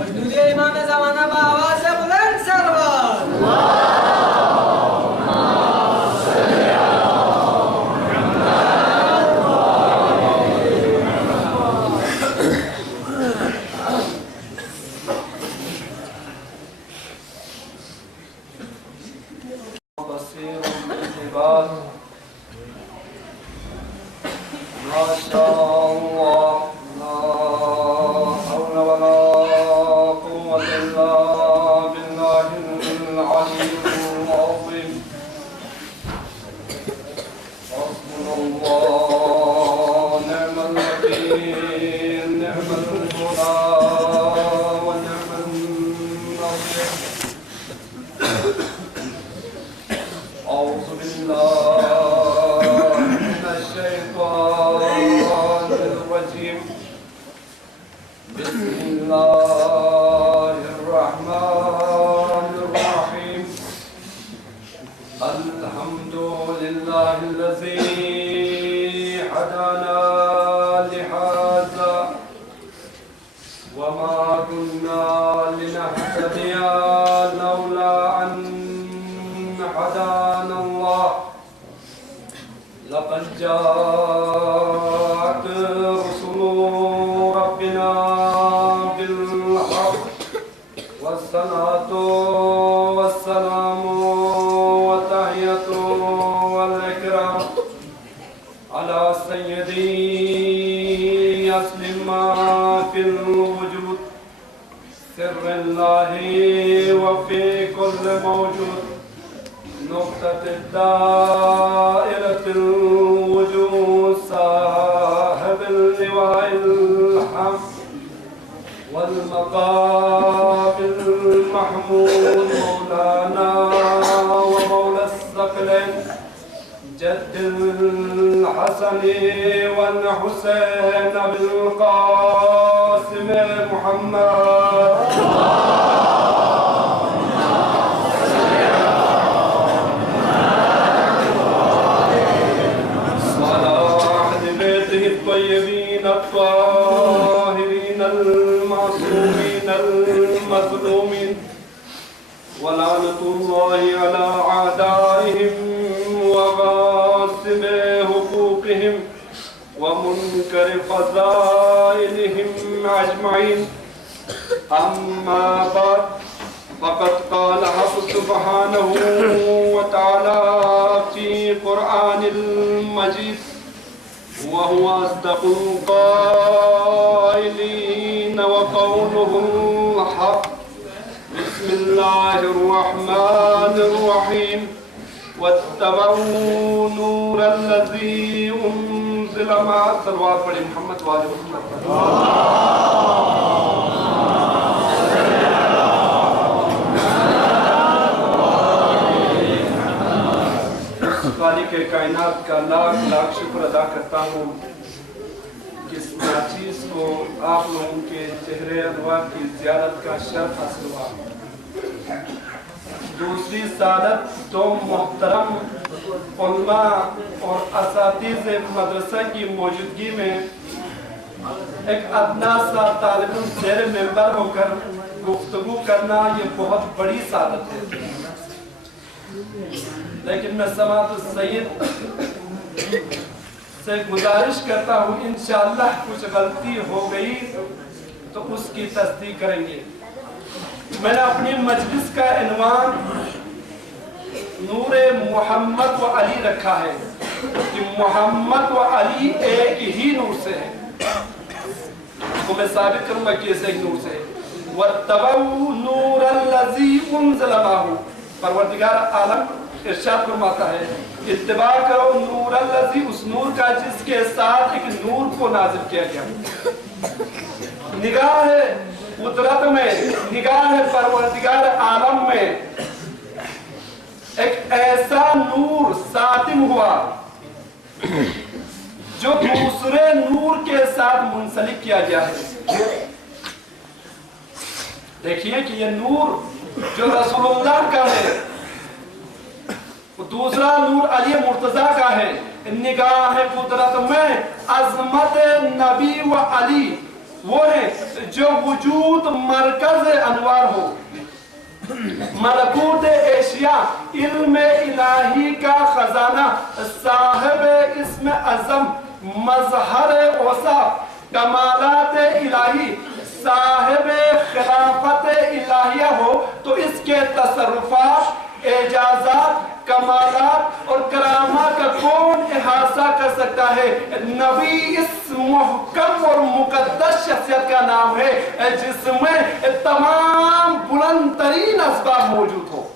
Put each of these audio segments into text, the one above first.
مجدود امام زمانہ بآواز بلند سرور بصير بالعباد ما شاء الله لا حول ولا قوة إلا بالله العلي العظيم حسبنا الله نعم الوكيل نعم المولى ونعم النصير أعوذ بالله من الشيطان الرجيم بسم الله الرحمن الرحيم الحمد لله الذي هدانا لهذا وما كنا لنهتدي لولا أن هدانا الله لقد جاءت رسل ربنا بالحق والصلاة والسلام والتحية والإكرام على سيدي أسلم ما في الوجود سر الله وفي كل موجود نقطة الدائرة الوجود صاحب اللواء الحمد والمقام المحمود مولانا ومولى الثقلين جد الحسن والحسين بالقاسم محمد الطيبين الطاهرين المعصومين المظلومين ولعنة الله على أعدائهم وغاصب حقوقهم ومنكر فضائلهم أجمعين أما بعد فقد قال حق سبحانه وتعالى في قرآن المجيد وهو أصدق القائلين وقوله الحق بسم الله الرحمن الرحيم واتبعوا نور الذي أنزل مع صلوات على محمد وآل محمد خالق کائنات کا لاکھ لاکھ شکر ادا کرتا ہوں جس ناچیز کو آپ لوگوں کے چہرے انوار کی زیارت کا شرف حاصل ہوا. دوسری سعادت دو محترم علماء اور اساتذہ مدرسہ کی موجودگی میں ایک ادنا سا طالب زیر ممبر ہو کر گفتگو کرنا یہ بہت بڑی سعادت ہے. لیکن میں سماعت السید سے گزارش کرتا ہوں انشاءاللہ کچھ غلطی ہو گئی تو اس کی تصدیق کریں گے. میں نے اپنی مجلس کا عنوان نور محمد و علی رکھا ہے کہ محمد و علی ایک ہی نور سے ہے. تو میں ثابت کروں گا کہ اس ایک نور سے ہے. وَاتَّبَعُوا نُورَ الَّذِي أُنزِلَ مَعَهُ پروردگار عالم ارشاد فرماتا ہے اتباع کرو نور الذی اس نور کا جس کے ساتھ ایک نور کو نازل کیا گیا. نگاہ قدرت میں نگاہ پروردگار عالم میں ایک ایسا نور ساتم ہوا جو دوسرے نور کے ساتھ منسلک کیا گیا ہے. دیکھیے کہ یہ نور جو رسول اللہ کا ہے دوسرا نور علی مرتضی کا ہے. نگاہ قدرت میں عظمت نبی و علی وہ ہے جو وجود مرکز انوار ہو، ملکوت اشیاء، علم الہی کا خزانہ، صاحب اسم اعظم، مظہر اوصاف، کمالات الہی، صاحب خلافت الہیہ ہو تو اس کے تصرفات، اعجازات، کمالات اور کرامات کا کون احاطہ کر سکتا ہے؟ نبی اس محکم اور مقدس شخصیت کا نام ہے جس میں تمام بلند ترین اسباب موجود ہو۔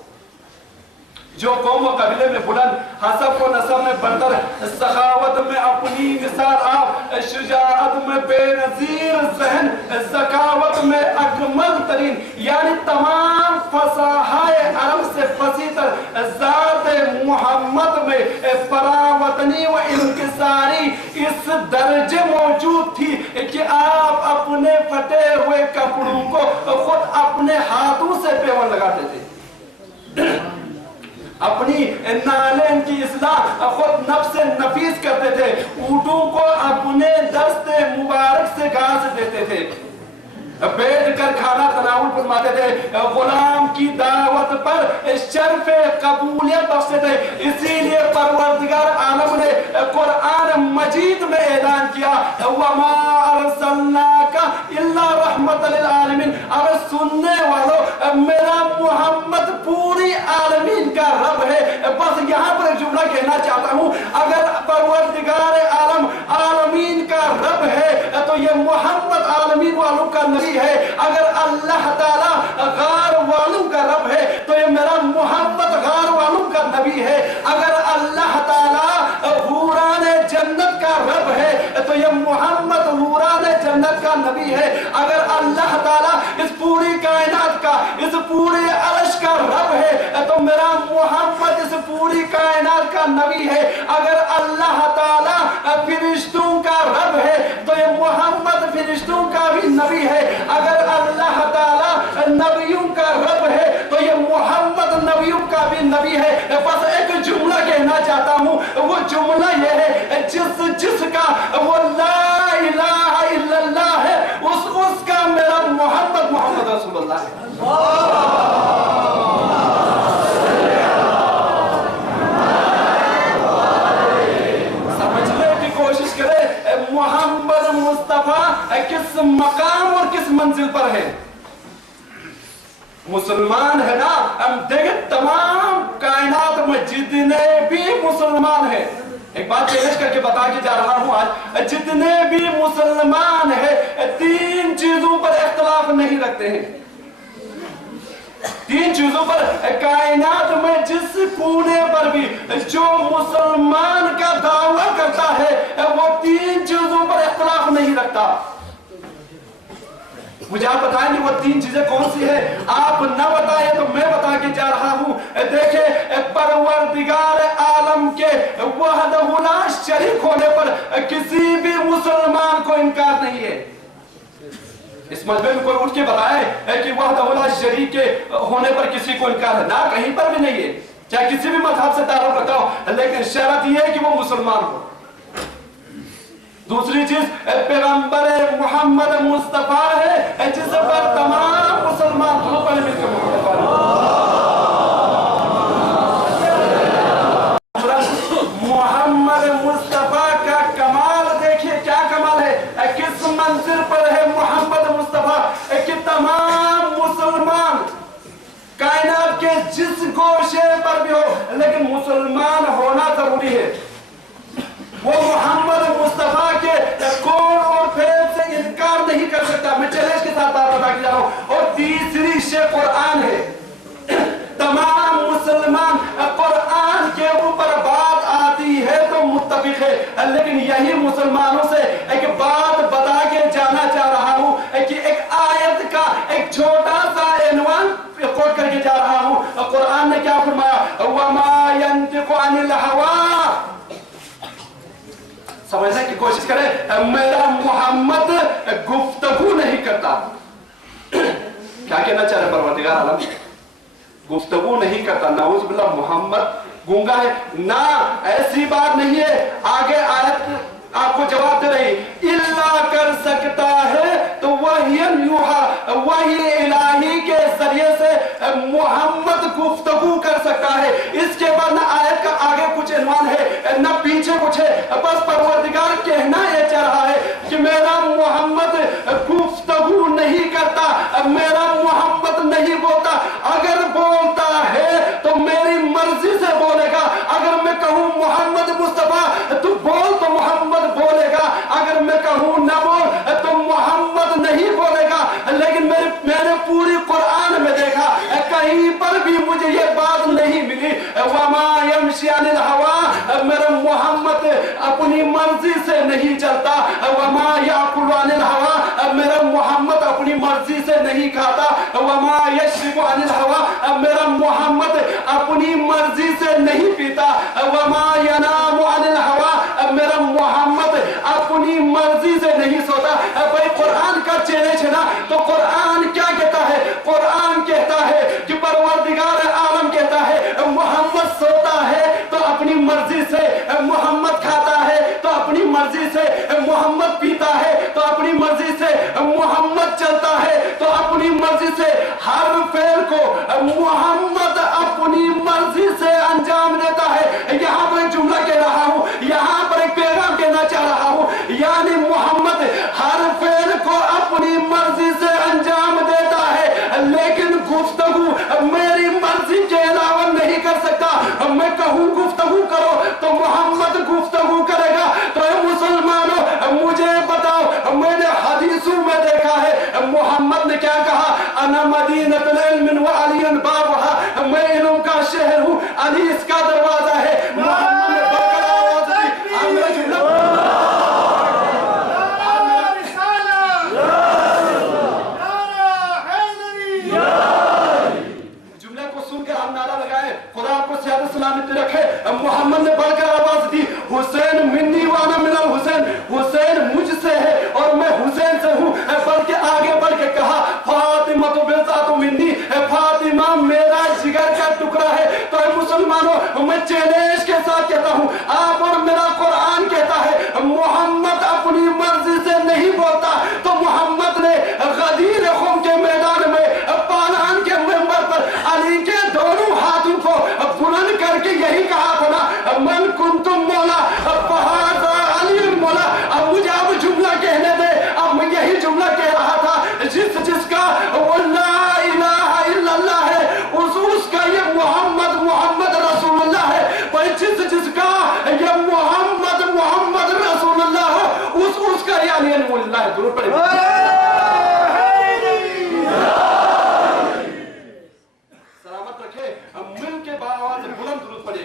جو قوم و قبیلے میں بلند، حسب و نسب میں برتر، سخاوت میں اپنی مثال آپ، شجاعت میں بے نظیر ذہن، ذکاوت میں اکمل ترین، یعنی تمام فصاحۂ عرب سے فصیح تر ذات محمد میں فراوتنی و انکساری اس درجے موجود تھی کہ آپ اپنے پھٹے ہوئے کپڑوں کو خود اپنے ہاتھوں سے پیون لگاتے تھے، اپنی نالین کی اصلاح خود نفس نفیس کرتے تھے، اونٹوں کو اپنے دست مبارک سے گھاس دیتے تھے، بیٹھ کر کھانا تناول فرماتے تھے، غلام کی دعوت پر شرف قبولیت بخشتے تھے۔ اسی لیے پروردگار عالم نے قرآن مجید میں اعلان کیا وَمَا أَرْسَلْنَاكَ إِلَّا رَحْمَةً لِلْعَالَمِينَ۔ اب سننے والوں، میرا محمد پوری عالمین کا رب ہے۔ بس یہاں پر ایک جملہ کہنا چاہتا ہوں، اگر پروردگار عالم عالمین کا رب ہے تو یہ محمد عالمین والوں کا نبی ہے۔ اگر اللہ تعالیٰ غار والوں کا رب ہے تو یہ میرا محمد غار والوں کا نبی ہے۔ اگر اللہ تعالیٰ حوران جنت کا رب ہے تو یہ محمد حوران جنت کا نبی ہے۔ اگر اللہ تعالیٰ اس پوری کائنات کا، اس پورے عرش کا رب ہے تو میرا محمد اس پوری کائنات کا نبی ہے۔ اگر اللہ تعالیٰ فرشتوں کا رب ہے تو یہ محمد فرشتوں کا بھی نبی ہے۔ اگر اللہ تعالیٰ نبیوں کا رب ہے تو یہ محمد نبیوں کا بھی نبی ہے۔ بس ایک جملہ کہنا چاہتا ہوں، وہ جملہ یہ ہے جس کا وہ لا الہ الا اللہ ہے، اس کا میرا محمد رسول اللہ ہے۔ سمجھنے کی کوشش کرے محمد مصطفیٰ کس مقام اور کس منزل پر ہے۔ مسلمان ہے نا، ہم دیکھیں تمام کائنات میں جتنے بھی مسلمان ہیں، ایک بات چیلنج کر کے بتا کے جا رہا ہوں آج، جتنے بھی مسلمان ہیں تین چیزوں پر اختلاف نہیں رکھتے ہیں۔ تین چیزوں پر کائنات میں جس کونے پر بھی جو مسلمان کا دعویٰ کرتا ہے وہ تین چیزوں پر اختلاف نہیں رکھتا۔ مجھے آپ بتائیں گے وہ تین چیزیں کون سی ہیں؟ آپ نہ بتائیں تو میں بتا کے جا رہا ہوں۔ دیکھیں پروردگار عالم کے وحدہ لا شریک ہونے پر کسی بھی مسلمان کو انکار نہیں ہے۔ اس مجمع میں کوئی اٹھ کے بتائے کہ وحدہ لا شریک کے ہونے پر کسی کو انکار ہے؟ نہ، کہیں پر بھی نہیں ہے، چاہے کسی بھی مذہب سے تعلق رکھتا ہو، لیکن شرط یہ ہے کہ وہ مسلمان ہو۔ دوسری چیز پیغمبر محمد مصطفیٰ ہے جس پر تمام مسلمان پر مل کے محمد مصطفیٰ کا کمال دیکھیے، کیا کمال ہے، کس منزل پر ہے محمد مصطفیٰ کہ تمام مسلمان کائنات کے جس گوشے پر بھی ہو لیکن مسلمان ہونا ضروری ہے۔ وہ محمد مصطفیٰ کے قول اور فعل سے انکار نہیں کر سکتا۔ میں چیلنج کے ساتھ بات بتا کے جا رہا ہوں۔ اور تیسری شے قرآن ہے۔ تمام مسلمان قرآن کے اوپر بات آتی ہے تو متفق ہے، لیکن یہی مسلمانوں سے ایک بات بتا کے جانا چاہ رہا ہوں کہ ایک آیت کا ایک چھوٹا سا عنوان کوٹ کر کے جا رہا ہوں۔ قرآن نے کیا فرمایا؟ وَمَا يَنْتِقُ عَنِ الْهَوَىٰ۔ سمجھنے کی کوشش کریں، میرا محمد گفتگو نہیں کرتا۔ کیا کہنا چاہ رہے پروردگار عالم؟ گفتگو نہیں کرتا۔ نعوذ باللہ، محمد گونگا ہے؟ نہ، ایسی بات نہیں ہے۔ آگے آیت آپ کو جواب دے رہی الا کر سکتا ہے تو وحی الہی کے ذریعے سے محمد گفتگو کر سکتا ہے. اس کے بعد نہ آیت کا آگے کچھ عنوان ہے نہ پیچھے کچھ ہے. بس پروردگار کہنا یہ چاہ رہا ہے کہ میرا محمد گفتگو نہیں کرتا, میرا محمد نہیں بولتا. اگر بولتا ہے تو میری مرضی سے بولے گا. اگر میں کہوں محمد مصطفیٰ تو بول تو محمد بولے گا, اگر میں کہوں نہ بول تو محمد نہیں بولے گا. لیکن میں نے پوری قرآن میں دیکھا کہیں پر بھی مجھے یہ بات نہیں ملی وما یمشی عن الہوا, میرا محمد اپنی مرضی سے نہیں چلتا. وما یاکل عن الہوا, میرا محمد اپنی مرضی سے نہیں کھاتا. وما یشرب عن الہوا, میرا محمد اپنی مرضی سے نہیں پیتا. وما ینام عن الہوا, میرا محمد اپنی مرضی سے نہیں سوتا. بھائی قرآن کا چیلنج ہے نا, تو قرآن کیا کہتا ہے؟ قرآن کہتا ہے کہ پروردگار عالم کہتا ہے محمد سوتا ہے تو اپنی مرضی سے, محمد کھاتا ہے تو اپنی مرضی سے, محمد پیتا ہے تو اپنی مرضی سے, محمد چلتا ہے تو اپنی مرضی سے. ہر فعل کو محمد اپنی مرضی سے انجام دیتا ہے. یہاں پر ایک جملہ کہہ رہا ہوں, یہاں پر ایک پیغام کہنا چاہ رہا ہوں, یعنی محمد ہر فعل کو اپنی مرضی سے انجام دیتا ہے, لیکن گفتگو میری مرضی کے علاوہ نہیں کر سکتا. میں کہوں گفتگو کرو تو محمد گفتگو کرے گا. تو اے مسلمانوں مجھے بتاؤ, میں نے حدیثوں میں دیکھا ہے محمد نے کیا کہا, انا مدینۃ العلم وعلی بابها, میں علم کا شہر ہوں, علی اس کا دروازہ ہے. محمد نے بڑھ آواز دی, جملے کو سن کے ہم نعرہ لگائے خدا آپ کو صحت سلامت رکھے. محمد نے بڑھ کر آواز دی حسین منی وانا من الحسین, حسین مجھ سے ہے اور میں حسین سے ہوں. بلکہ آگے بڑھ کے کہا فاطمہ تو بذات منی, فاطمہ میرا جگر کا ٹکڑا ہے. تو اے مسلمانوں میں چیلنج کے ساتھ کہتا ہوں, آپ اور میرا قرآن کہتا ہے محمد اپنی مرضی سے نہیں بولتا. تو محمد نے غدیر خم کے میدان میں پالان کے منبر پر علی کے دونوں ہاتھوں کو بلند کر کے یہی کہا تھا نا, من کنتم مولا فہذا علی مولا. اب مجھے اب جملہ کہنے دے, اب میں یہی جملہ کہہ رہا تھا, جس کا وہ لا الہ الا اللہ ہے, اس کا یہ محمد رسول اللہ ہے. پر جس کا یہ محمد رسول اللہ ہو, اس کا یہ علی اللہ ہے. ضرور پڑے سلامت رکھے, مل کے باآواز بلند درود پڑے.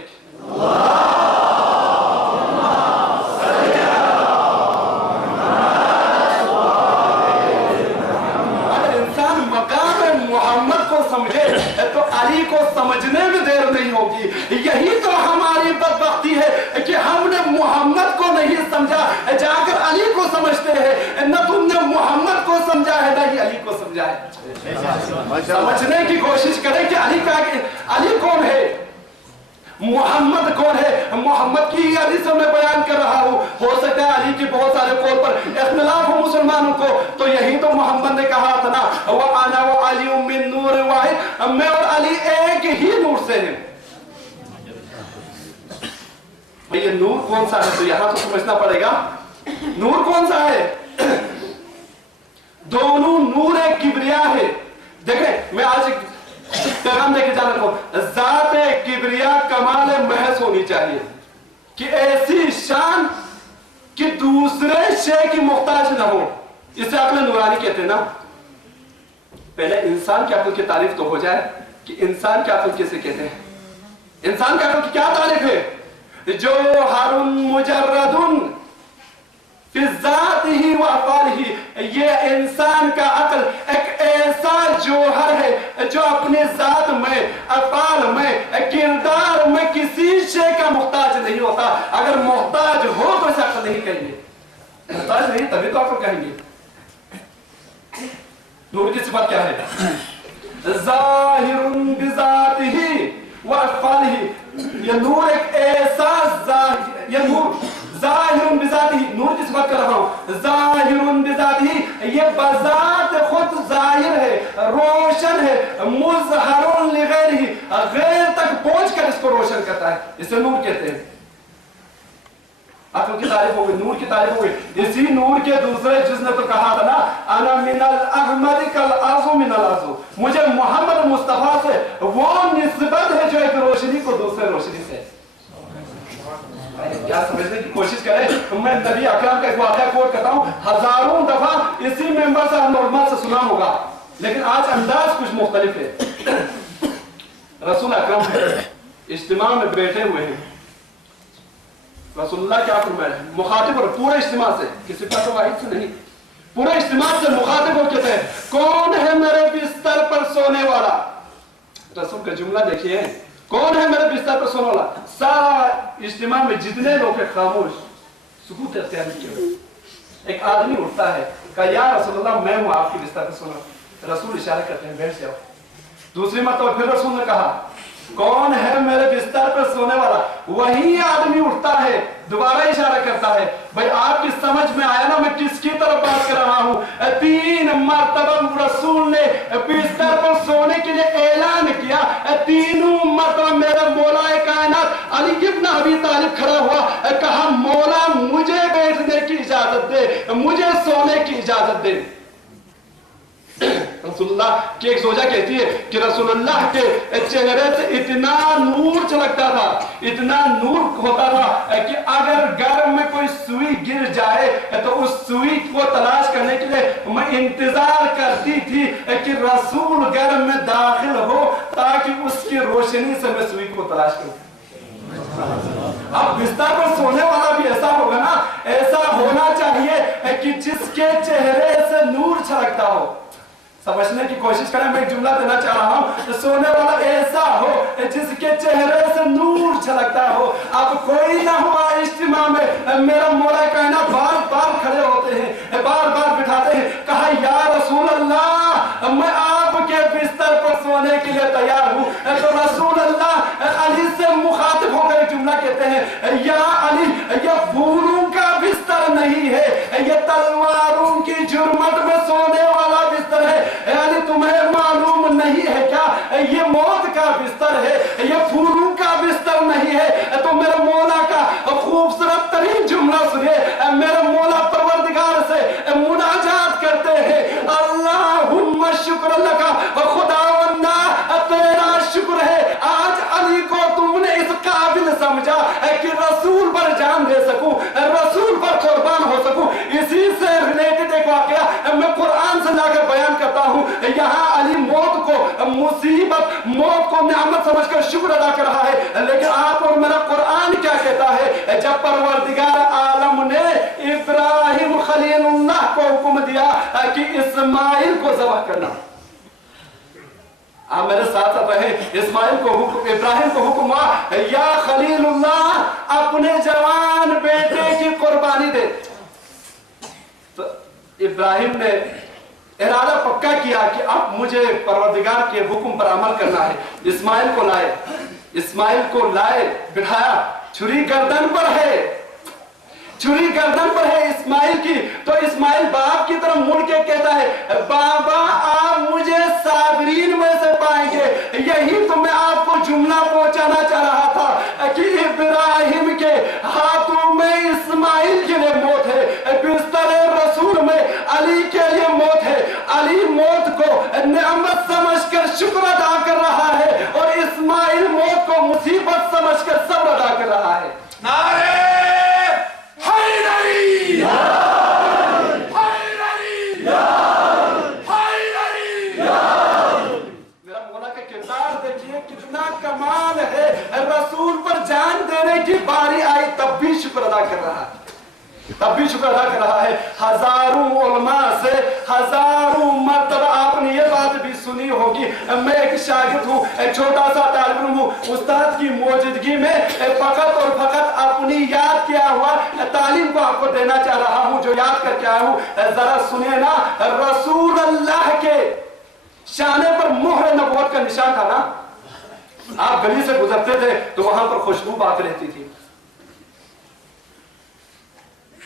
اگر انسان مقام محمد کو سمجھے تو علی کو سمجھنے میں دیر نہیں ہوگی. یہی تو ہماری بدبختی ہے کہ ہم نے محمد کو نہیں سمجھا, جا کر علی کو سمجھتے ہیں. نہ تم نے محمد کو سمجھا ہے نہ ہی علی کو سمجھا ہے. سمجھنے کی کوشش کریں کہ علی کون ہے, محمد کون ہے. محمد کی حدیث میں بیان کر رہا ہوں. ہو سکتا ہے علی کی بہت سارے قول پر اختلاف ہو مسلمانوں کو, تو یہی تو محمد نے کہا تھا نا وَأَنَا وَعَلِيٌّ مِّن نُورٍ وَاحِدٍ, میں اور علی ایک ہی نور سے ہیں. یہ نور کون سا ہے, تو یہاں تو سمجھنا پڑے گا نور کون سا ہے. دونوں نور کبریا ہے. دیکھیں میں آج پیغام دے کے جانا کو, ذات کبریا کمال محض ہونی چاہیے کہ ایسی شان کہ دوسرے شے کی محتاج نہ ہو. اسے عقل نورانی کہتے ہیں نا. پہلے انسان کی عقل کی تعریف تو ہو جائے کہ انسان کی عقل کیسے کہتے ہیں. انسان کی عقل کی کیا تعریف ہے, جو ہر مجرد فی ذات ہی و افعال ہی. یہ انسان کا عقل ایک ایسا جوہر ہے جو اپنے ذات میں, افعال میں, کردار میں کسی شے کا محتاج نہیں ہوتا. اگر محتاج ہو تو اسے عقل نہیں کہیں گے, محتاج نہیں تبھی تو عقل کہیں گے. نور کی صفت کیا ہے, ظاہر بذاتہ و افعالہ. یہ نور ایک ایسا, یہ نور ظاہر بذاتہ، نور کی صفت کر رہا ہوں، ظاہر بذاتہ، یہ بذات خود ظاہر ہے، روشن ہے، مظہر لغیرہ، غیر تک پہنچ کر اس کو روشن کرتا ہے، اسے نور کہتے ہیں۔ عقل کی تعریف ہو گئی، نور کی تعریف ہو گئی۔ اسی نور کے دوسرے جس نے تو کہا تھا نا، انا من الاحمر کالارض من الارض، مجھے محمد مصطفیٰ سے وہ نسبت ہے جو ایک روشنی کو دوسرے روشنی سے۔ کیا سمجھنے کی کوشش کریں، میں نبی اکرم کا ایک واقعہ کوٹ کرتا ہوں، ہزاروں دفعہ اسی ممبر سے ہم علماء سے سنا ہوگا، لیکن آج انداز کچھ مختلف ہے۔ رسول اکرم اجتماع میں بیٹھے ہوئے ہیں، رسول اللہ کیا فرمایا ہے، مخاطب اور پورے اجتماع سے، کسی پر تو واحد سے نہیں، پورے اجتماع سے مخاطب ہو کہتے ہیں، کون ہے میرے بستر پر سونے والا؟ رسول کا جملہ دیکھیے، کون ہے میرے بستر پر سونے والا؟ سارا اجتماع میں جتنے لوگ ہیں خاموش، سکوت اختیار کیا۔ ایک آدمی اٹھتا ہے، کہا یا رسول اللہ میں ہوں آپ کی بستر پر سونا۔ رسول اشارہ کرتے ہیں بیٹھ جاؤ۔ دوسری مرتبہ پھر رسول نے کہا کون ہے میرے بستر پر سونے والا؟ وہی آدمی اٹھتا ہے، دوبارہ اشارہ کرتا ہے، بھائی آپ کی سمجھ میں آیا نا میں کس کی طرف بات کر رہا ہوں؟ 3 مرتبہ رسول نے بستر پر سونے کے لیے اعلان کیا، تینوں مرتبہ میرا مولا کائنات علی ابن ابی طالب کھڑا ہوا، کہا مولا مجھے بیٹھنے کی اجازت دے، مجھے سونے کی اجازت دے۔ رسول اللہ کی ایک زوجہ کہتی ہے کہ رسول اللہ کے چہرے سے اتنا نور چلکتا تھا، اتنا نور ہوتا تھا کہ اگر گھر میں کوئی سوئی گر جائے تو اس سوئی کو تلاش کرنے کے لیے میں انتظار کرتی تھی کہ رسول گھر میں داخل ہو تاکہ اس کی روشنی سے میں سوئی کو تلاش کروں۔ اب بستر پر سونے والا بھی ایسا ہوگا نا، ایسا ہونا چاہیے کہ جس کے چہرے سے نور چھلکتا ہو۔ سمجھنے کی کوشش کریں، میں ایک جملہ دینا چاہ رہا ہوں، سونے والا ایسا ہو جس کے چہرے سے نور چھلکتا ہو۔ اب کوئی نہ ہوا اجتماع میں، میرا مولا کائنات بار بار کھڑے ہوتے ہیں، بار بار بٹھاتے ہیں، کہا یا رسول اللہ میں آپ کے بستر پر سونے کے لیے تیار ہوں۔ تو رسول اللہ علی سے مخاطب ہو کر جملہ کہتے ہیں، یا علی یہ پھولوں کا بستر نہیں ہے، یہ تلواروں کی جرمت میں سونے والا بستر ہے۔ یعنی تمہیں معلوم نہیں ہے کیا یہ موت کا بستر ہے، یہ پھولوں کا بستر نہیں ہے؟ تو میرے مولا کا خوبصورت ترین جملہ سنیے، میرے مولا پروردگار سے مناجات کرتے ہیں، اللہم شکر لکا، خداوندہ تیرا شکر ہے آج علی کو تم نے اس قابل سمجھا کہ رسول پر جان دے سکوں، رسول پر قربان ہو سکوں۔ اسی سے ریلیٹڈ ایک واقعہ میں قرآن سے لا کر بیان کرتا ہوں۔ یہاں علی موت کو مصیبت، موت کو نعمت سمجھ کر شکر ادا کر رہا ہے، لیکن آپ اور میرا قرآن کیا کہتا ہے؟ جب پروردگار عالم نے ابراہیم خلیل اللہ کو حکم دیا کہ اسماعیل کو ذبح کرنا، آپ میرے ساتھ رہے، اسماعیل کو حکم، ابراہیم کو حکم ہوا یا خلیل اللہ اپنے جوان بیٹے کی قربانی دے۔ تو ابراہیم نے ارادہ پکا کیا کہ اب مجھے پروردگار کے حکم پر عمل کرنا ہے۔ اسماعیل کو لائے، اسماعیل کو لائے، بٹھایا، چھری گردن پر ہے، چھری گردن پر ہے اسماعیل کی۔ تو اسماعیل باپ کی طرف مڑ کے کہتا ہے بابا آپ مجھے صابرین میں سے پائیں گے۔ یہی تو میں آپ کو جملہ پہنچانا چاہ رہا تھا کہ ابراہیم کے ہاتھوں میں اسماعیل کے لیے موت ہے، بستر رسول میں علی کے لیے موت ہے۔ علی موت کو نعمت سمجھ کر شکر ادا کر رہا ہے اور اسماعیل موت کو مصیبت سمجھ کر صبر ادا کر رہا ہے۔ نعرہ حیدری، میرا مولا کا کردار دیکھیے کتنا کمال ہے، رسول پر جان دینے کی باری آئی تب بھی شکر ادا کر رہا ہے، تب بھی شکر ادا کر رہا ہے۔ ہزاروں علماء سے ہزاروں مرتبہ آپ نے یہ بات بھی سنی ہوگی، میں ایک شاگرد ہوں، ایک چھوٹا سا طالب علم ہوں، استاد کی موجودگی میں فقط اور فقط اپنی یاد کیا ہوا تعلیم کو آپ کو دینا چاہ رہا ہوں، جو یاد کر کے آیا ہوں۔ ذرا سنیں نا، رسول اللہ کے شانے پر مہر نبوت کا نشان تھا نا، آپ گلی سے گزرتے تھے تو وہاں پر خوشبو باقی رہتی تھی،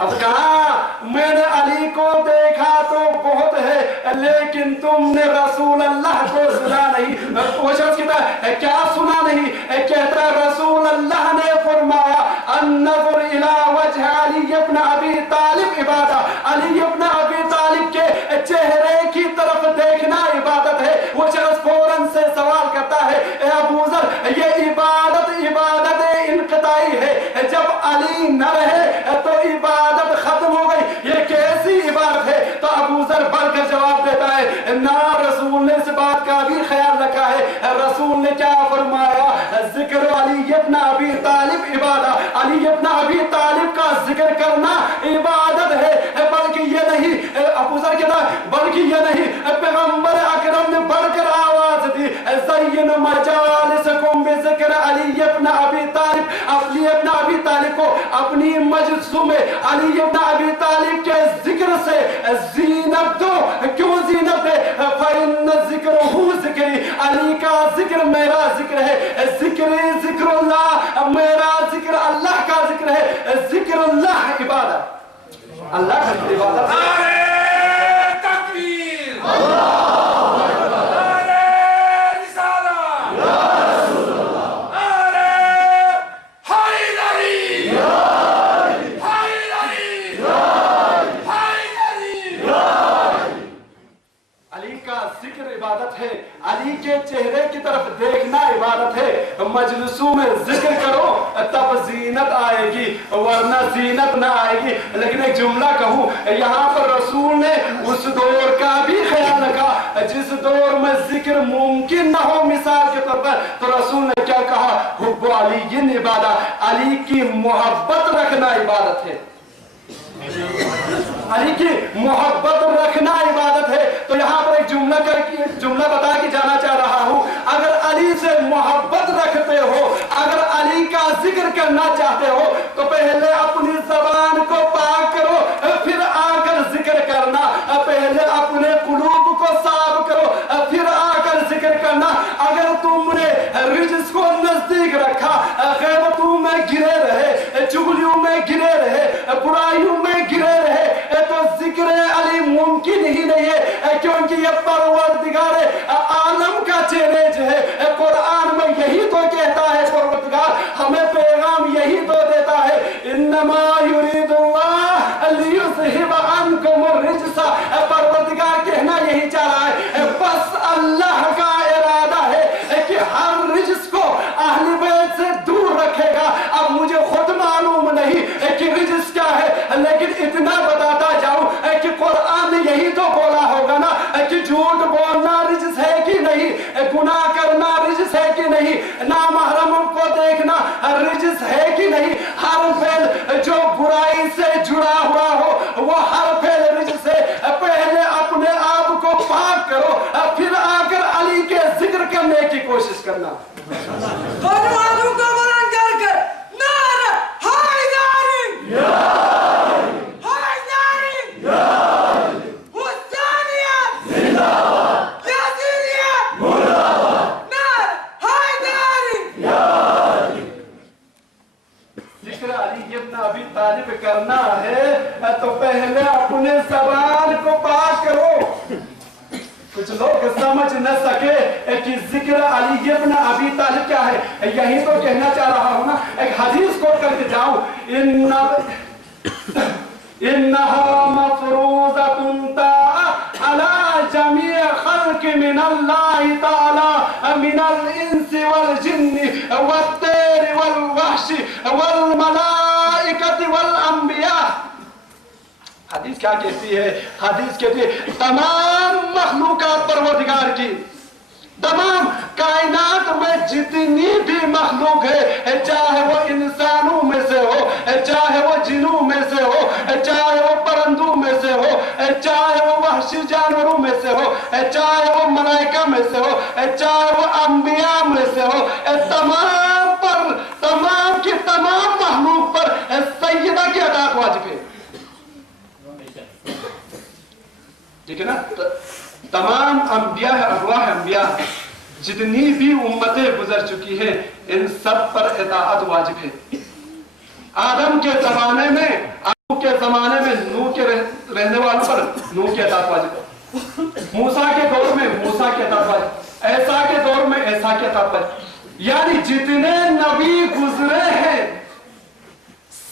اب کہا میں نے علی کو دیکھا تو بہت ہے لیکن تم نے رسول اللہ کو سنا نہیں۔ وہ شخص کہتا ہے کیا سنا نہیں؟ کہتا ہے رسول اللہ نے فرمایا النظر الی وجہ علی ابن ابی طالب عبادہ، علی ابن ابی طالب کے چہرے کی طرف دیکھنا عبادت ہے۔ وہ شخص فوراً سے سوال کرتا ہے اے ابو ذر یہ عبادت انقطاعی ہے، جب علی نہ رہے تو عبادت ختم ہو گئی، یہ کیسی عبادت ہے؟ تو ابو ذر بڑھ کر جواب دیتا ہے نہ رسول نے اس بات کا بھی خیال رکھا ہے۔ رسول نے کیا فرمایا؟ ذکر علی ابن ابی طالب عبادہ، علی ابن ابی طالب کا ذکر کرنا عبادت ہے۔ بلکہ یہ نہیں، ابو ذر کہتا ہے بلکہ یہ نہیں، پیغمبر اکرم نے بڑھ کر آواز دی زین مجالسکم بذکر علی ابن ابی طالب، علی ابن ابی طالب کو اپنی مجلسوں میں علی ابن ابی طالب کے ذکر سے زینت دو۔ کیوں زینت دے؟ فإن ذکرہ ذکری، علی کا ذکر میرا ذکر ہے، ذکری ذکر اللہ، میرا ذکر اللہ کا ذکر ہے، ذکر اللہ عبادت، اللہ کا عبادت ہے۔ علی کے چہرے کی طرف دیکھنا عبادت ہے۔ مجلسوں میں ذکر کرو تب زینت آئے گی ورنہ زینت نہ آئے گی۔ لیکن ایک جملہ کہوں، یہاں پر رسول نے اس دور کا بھی خیال رکھا جس دور میں ذکر ممکن نہ ہو۔ مثال کے طور پر تو رسول نے کیا کہا؟ حب علی عبادت، علی کی محبت رکھنا عبادت ہے، علی کی محبت رکھنا عبادت ہے۔ تو یہاں پر ایک جملہ بتا کے جانا چاہ رہا ہوں، اگر علی سے محبت رکھتے ہو، اگر علی کا ذکر کرنا چاہتے ہو تو پہلے اپنی زبان کو پاک کرو، پھر آ کر ذکر کرنا، پہلے اپنے قلوب کو صاف کرو پھر آ کر ذکر کرنا۔ اگر تم نے رجس کو نزدیک رکھا، غیبتوں میں گرے رہے، چغلیوں میں گرے رہے، برائیوں میں گرے رہے تو ذکر علی ممکن ہی نہیں ہے، کیونکہ یہ پروردگار عالم کا چیلنج ہے۔ قرآن میں یہی تو کہتا ہے، پروردگار ہمیں پیغام یہی تو دیتا ہے انما یرید اللہ لیذہب عنکم الرجس۔ پروردگار کہنا یہی چاہ رہا ہے، بس اللہ کا ارادہ ہے کہ ہر رجس کو اہل بیت سے دور رکھے گا۔ اب مجھے خود معلوم نہیں کہ رجس کیا ہے، لیکن اتنا بتاتا جاؤں کہ قرآن نے یہی تو بولا ہوگا نا کہ جھوٹ بولنا رجس ہے کہ نہیں، گناہ کرنا رجس ہے کہ نہیں، نامحرموں کو دیکھنا رجس ہے کہ نہیں۔ ہر فعل جو برائی سے جڑا ہوا ہو وہ ہر فعل رجس ہے۔ پہلے اپنے آپ کو پاک کرو پھر آ کر علی کے ذکر کرنے کی کوشش کرنا۔ نوجوانوں کو بلند کر کر نعرہ حیدری، حیدری، حسینیت زندہ باد، یزیدیت مرد آباد، نعرہ حیدری۔ ذکر علی ابن ابی طالب کرنا ہے تو پہلے اپنے زبان کو پاک کرو۔ کچھ لوگ سمجھ نہ سکے کہ ذکر علی ابن ابی طالب کیا ہے، یہی تو کہنا چاہ رہا ہوں نا۔ ایک حدیث کوٹ کر کے جاؤں، انہا مفروضۃ علی جمیع خلق من اللہ تعالی من الانس والجن والطیر والوحش والملائکۃ والانبیاء۔ حدیث کیا کہتی ہے؟ حدیث کہتی ہے تمام مخلوقات پروردگار کی، تمام کائنات میں جتنی بھی مخلوق ہے، چاہے وہ انسانوں میں سے ہو، چاہے وہ جنوں میں سے ہو، چاہے وہ پرندوں میں سے ہو، چاہے وہ وحشی جانوروں میں سے ہو، چاہے وہ ملائکہ میں سے ہو، چاہے وہ انبیاء میں سے ہو، تمام پر، تمام کی تمام مخلوق پر سیدہ کی اطاعت واجب ہے۔ ٹھیک ہے نا؟ تمام انبیاء، ارواح انبیاء جتنی بھی امتیں گزر چکی ہیں ان سب پر اطاعت واجب ہے۔ آدم کے زمانے میں نوح کے زمانے میں نوح کے رہنے والوں پر نوح کی اطاعت واجب، موسیٰ کے دور میں موسیٰ کی اطاعت واجب، عیسیٰ کے دور میں عیسیٰ کی اطاعت واجب، یعنی جتنے نبی گزرے ہیں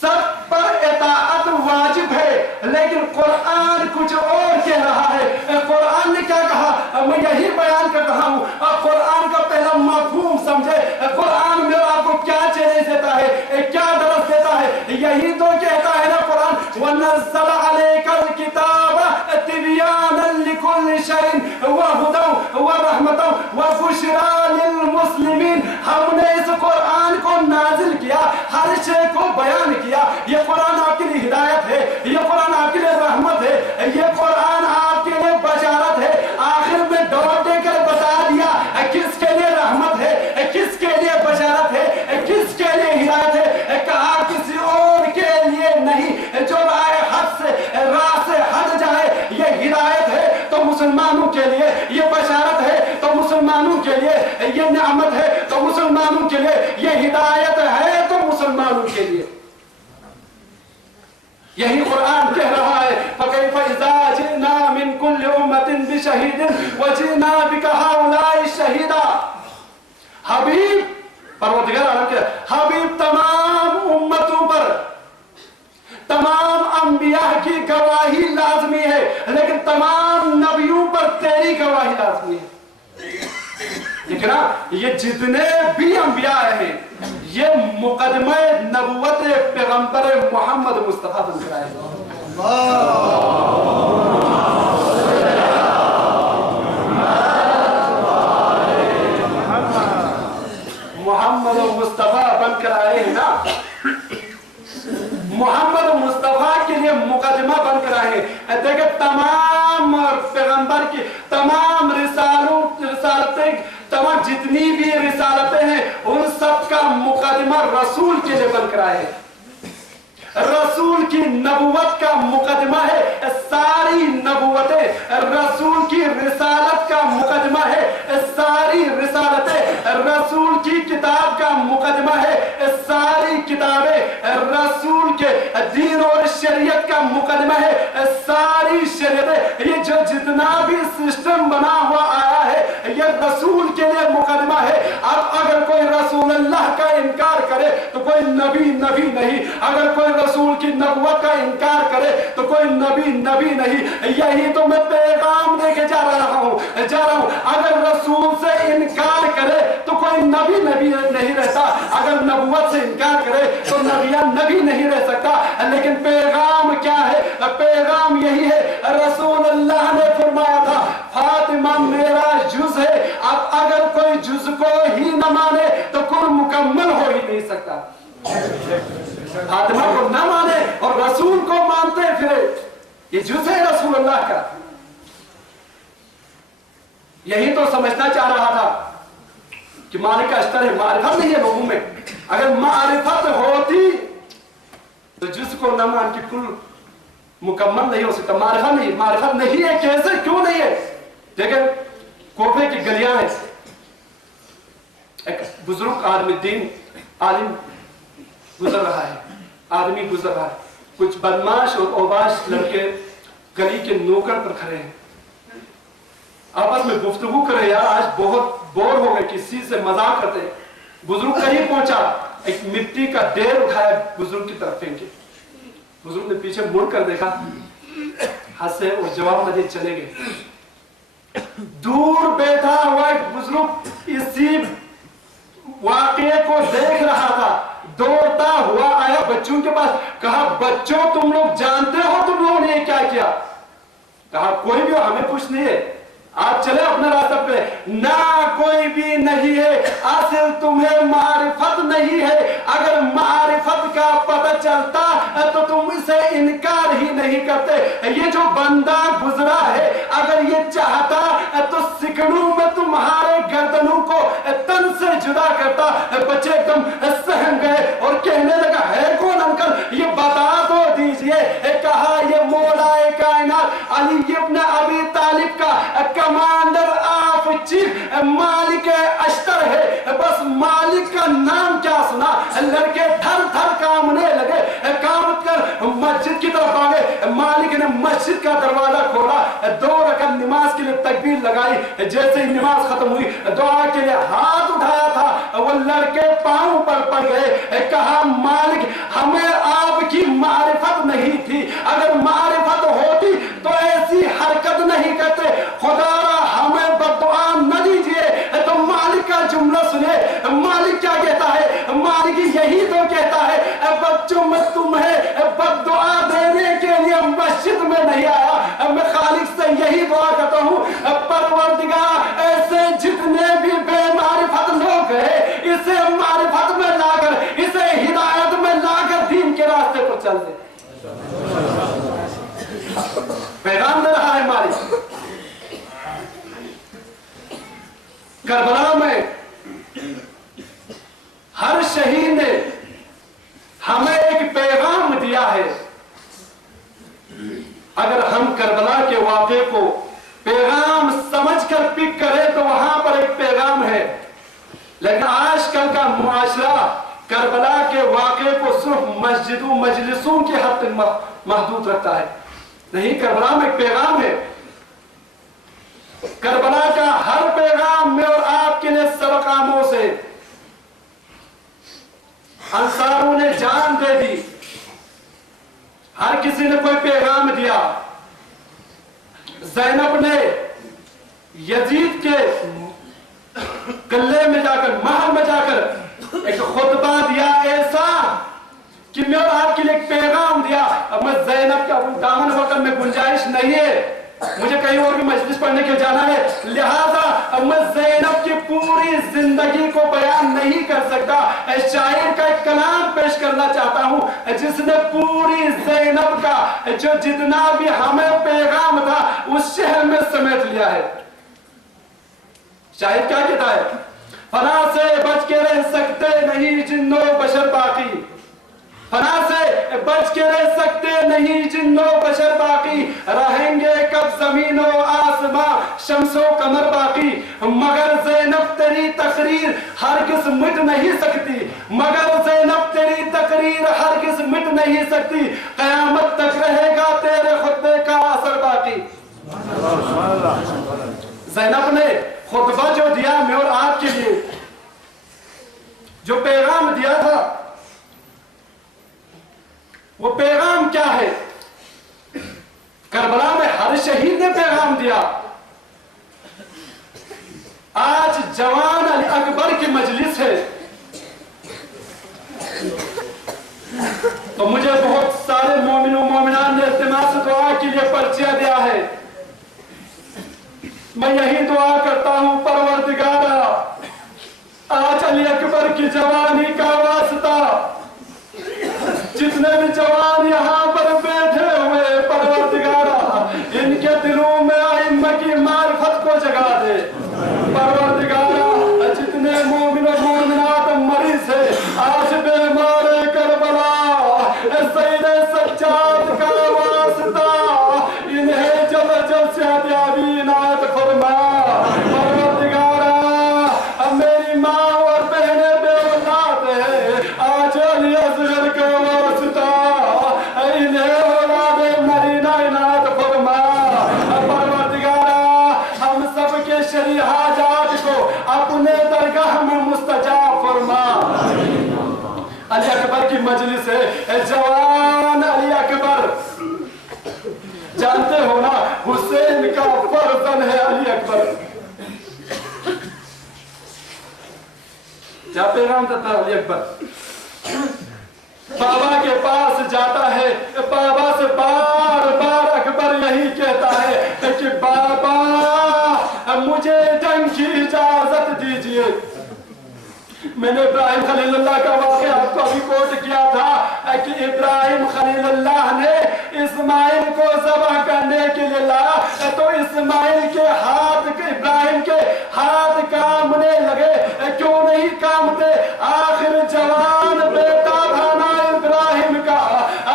سب پر اطاعت واجب ہے۔ لیکن قرآن کچھ اور کہہ رہا ہے۔ قرآن نے کیا کہا؟ میں یہی بیان کر رہا ہوں، قرآن کا پہلا مفہوم سمجھے۔ قرآن میں آپ کو کیا چیلنج دیتا ہے، کیا درس دیتا ہے؟ یہی تو کہتا ہے نا قرآن، وَنَزَّلَ عَلَيْكَ الْكِتَابَ تِبْيَانًا لِكُلِّ شَيْءٍ وَهُدًى وَرَحْمَةً وَبُشْرَىٰ لِلْمُسْلِمِينَ۔ ہم نے اس قرآن کو نازل کیا، ہر شے کو بیان کیا۔ یہ قرآن آپ کے لیے ہدایت ہے، یہ قرآن آپ کے لیے رحمت ہے، یہ قرآن آپ کے لیے بشارت ہے۔ آخر میں ڈاٹ دے کر بتا دیا کس کے لیے رحمت ہے، کس کے لیے بشارت ہے، کس کے لیے ہدایت ہے۔ کہا کسی اور کے لیے نہیں، جو راہ سے ہٹ جائے یہ ہدایت ہے تو مسلمانوں کے لیے، یہ بشارت ہے تو مسلمانوں کے لیے، یہ نعمت ہے تو مسلمانوں کے لیے، یہ ہدایت ہے تو مسلمانوں کے لیے۔ یہی قرآن کہہ رہا ہے فَكَيْفَ إِذَا جِئْنَا مِن كُلِّ أُمَّةٍ بِشَهِيدٍ وَجِئْنَا بِكَ هَؤُلَاءِ شَهِيدًا۔ حبیب پروردگار عالم کے حبیب تمام امتوں پر، تمام انبیاء کی گواہی لازمی ہے، لیکن تمام نبیوں پر تیری گواہی لازمی ہے۔ لیکن یہ جتنے بھی انبیاء ہیں یہ مقدمہ نبوت پیغمبر محمد مصطفیٰ بن کر آئے۔ محمد مصطفیٰ بن کر آئے ہیں نا، محمد مصطفیٰ کے لیے مقدمہ بن کر آئے ہیں۔ دیکھیں تمام پیغمبر کی تمام رسالتیں، تمام جتنی بھی رسالتیں ہیں ان سب کا مقدمہ رسول کے لیے بن کر آئے ہیں۔ رسول کی نبوت کا مقدمہ ہے ساری نبوتیں، رسول کی رسالت کا مقدمہ ہے ساری رسالتیں، رسول کی کتاب کا مقدمہ ہے ساری کتابیں، رسول کے دین اور شریعت کا مقدمہ ہے ساری شریعتیں۔ یہ جو جتنا بھی سسٹم بنا ہوا آیا ہے یہ رسول کے لیے مقدمہ ہے۔ اب اگر کوئی رسول اللہ کا انکار کرے تو کوئی نبی نہیں، اگر کوئی رسول کی نبوت کا انکار کرے تو کوئی نبی نہیں۔ یہی تو میں پیغام دے کے جا رہا ہوں۔ اگر رسول سے انکار کرے تو کوئی نبی نہیں رہتا، اگر نبوت سے انکار کرے تو نبی نہیں رہ سکتا۔ لیکن پیغام کیا ہے؟ پیغام یہی ہے، رسول اللہ نے فرمایا تھا فاطمہ میرا جز ہے۔ اب اگر کوئی جز کو ہی نہ مانے تو کل مکمل ہو ہی نہیں سکتا۔ فاطمہ کو نہ مانے اور رسول کو مانتے پھرے، یہ جز ہے رسول اللہ کا۔ یہی تو سمجھنا چاہ رہا تھا کہ مالک اشتر ہے، معرفت نہیں ہے لوگوں میں۔ اگر معرفت ہوتی تو جز کو نہ مان کے کل مکمل نہیں ہو سکتا۔ معرفت نہیں ہے، کیسے کیوں نہیں ہے؟ دیکھیں کوفے کی گلیاں ہیں، ایک بزرگ آدمی دین عالم گزر رہا ہے، کچھ بدماش اور اوباش لڑکے گلی کے نوکر پر کھڑے ہیں، آپس میں گفتگو کرے، یار آج بہت بور ہو گئے، کسی سے مذاق کرتے ہیں۔ بزرگ قریب پہنچا، ایک مٹی کا ڈھیر اٹھایا بزرگ کی طرف پھینکے۔ بزرگ نے پیچھے مڑ کر دیکھا، ہنسے اور جواب نہ دے چلے گئے۔ دور بیٹھا ہوا ایک بزرگ اسی واقعے کو دیکھ رہا تھا، دوڑتا ہوا آیا بچوں کے پاس، کہا بچوں تم لوگ جانتے ہو تم لوگوں نے کیا کیا؟ کہا کوئی بھی ہمیں کچھ نہیں ہے، آپ چلے اپنے راستہ پہ۔ نہ کوئی بھی نہیں ہے، اصل تمہیں معرفت نہیں ہے۔ اگر معرفت کا پتہ چلتا تو تم اسے انکار ہی نہیں کرتے۔ یہ جو بندہ گزرا ہے اگر یہ چاہتا تو سکڑوں میں تمہارے گردنوں کو تن سے جدا کرتا۔ بچے ایک دم سہم گئے اور کہنے لگا ہے کون انکل، یہ بتا تو دیجئے۔ کہا یہ مولا کائنات علی ابن ابی طالب کا کمانڈر آف چیف مالک اشتر ہے۔ بس مالک کا نام کیا سنا، لڑکے تھر تھر کامنے لگے، کام کر مسجد مسجد کی طرف آگے مالک نے مسجد کا دروازہ کھولا 2 رکعت نماز کے لیے تکبیر لگائی جیسے ہی نماز ختم ہوئی دعا کے لیے ہاتھ اٹھایا تھا وہ لڑکے پاؤں پر پڑ گئے کہا مالک ہمیں آپ کی معرفت نہیں تھی اگر معرفت ہوتی تو ایسی حرکت نہیں کرتے خدا را ہمیں بددعا نہ دیجئے تو مالک کا جملہ سنے مالک کیا کہتا ہے مالک یہی تو کہتا ہے اے بچوں میں تمہیں بددعا دینے کے لیے مسجد میں نہیں آیا میں خالق سے یہی دعا کرتا ہوں پروردگار ایسے جتنے بھی بے معرفت لوگ ہیں اسے معرفت میں لا کر اسے ہدایت میں لا کر دین کے راستے پر چل دے پیغام دے رہا ہے مالک کربلا میں ہر شہید نے ہمیں ایک پیغام دیا ہے اگر ہم کربلا کے واقعے کو پیغام سمجھ کر پک کریں تو وہاں پر ایک پیغام ہے لیکن آج کل کا معاشرہ کربلا کے واقعے کو صرف مسجدوں مجلسوں کے حد تک محدود رکھتا ہے نہیں کربلا میں ایک پیغام ہے کربلا کا ہر پیغام میں اور آپ کے لیے سبق آموز ہے انصاروں نے جان دے دی ہر کسی نے کوئی پیغام دیا زینب نے یزید کے گلے میں جا کر محل میں جا کر ایک خطبہ دیا ایسا کہ میں اور آپ کے لیے ایک پیغام دیا اب میں زینب کا دامن وقت میں گنجائش نہیں ہے مجھے کہیں اور بھی مجلس پڑھنے کے جانا ہے لہذا اب میں زینب کی پوری زندگی کو بیان نہیں کر سکتا شاعر کا ایک کلام پیش کرنا چاہتا ہوں جس نے پوری زینب کا جو جتنا بھی ہمیں پیغام تھا اس شہر میں سمیٹ لیا ہے شاعر کیا کہتا ہے فنا سے بچ کے رہ سکتے نہیں جن و بشر باقی فنا سے بچ کے رہ سکتے نہیں جن و بشر باقی رہیں گے کب زمین و آسمان شمس و قمر باقی مگر زینب تیری تقریر ہرگز مٹ نہیں سکتی مگر زینب تیری تقریر ہرگز مٹ نہیں سکتی قیامت تک رہے گا تیرے خطبے کا اثر باقی زینب نے خطبہ جو دیا میں اور آپ کے لیے جو پیغام دیا تھا وہ پیغام کیا ہے کربلا میں ہر شہید نے پیغام دیا آج جوان علی اکبر کی مجلس ہے تو مجھے بہت سارے مومن و مومنان نے اجتماع سے دعا کے لیے پرچیاں دیا ہے میں یہی دعا کرتا ہوں پروردگارا آج علی اکبر کی جوانی کا واسطہ جتنے بھی جوان یہاں پر بیٹھے ہوئے پروردگارا ان کے دلوں میں ائمہ کی معرفت کو جگا دے پروردگارا جتنے مومن و مومنات مریض ہیں آج بیمار کربلا سید سجاد کا واسطہ انہیں جلد جلد صحت یابی عنایت فرما پروردگارا میری ماں اور بہنیں بے اولاد ہیں آج علی اصغر کا واسطہ انہیں اولاد مرینا عنایت فرما پروردگارا ہم سب کے شرعی حاجات کو اپنے درگاہ میں مستجاب فرما علی اکبر کی مجلس ہے جوان علی اکبر جانتے ہو نا حسین کا فرزند ہے علی اکبر کیا پیغام دیتا ہے علی اکبر بابا کے پاس جاتا ہے بابا سے بار بار اکبر یہی کہتا ہے کہ بابا مجھے جنگ کی اجازت دیجئے میں نے ابراہیم خلیل اللہ کا واقعہ آپ کو ابھی کوٹ کیا تھا کہ ابراہیم خلیل اللہ نے اسماعیل کو ذبح کرنے کے لیے لایا تو اسماعیل کے ہاتھ ابراہیم کے ہاتھ کامنے لگے کیوں نہیں کامتے آخر جوان بیٹا تھا نا ابراہیم کا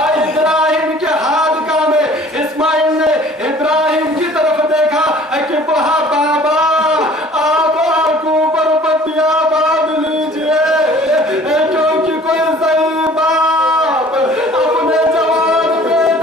ابراہیم کے ہاتھ کامے اسماعیل نے ابراہیم کی طرف دیکھا کہ وہاں بابا آبا کو بربتیاں باندھ لیجئے کیونکہ کوئی صحیح باپ اپنے جوان بیٹے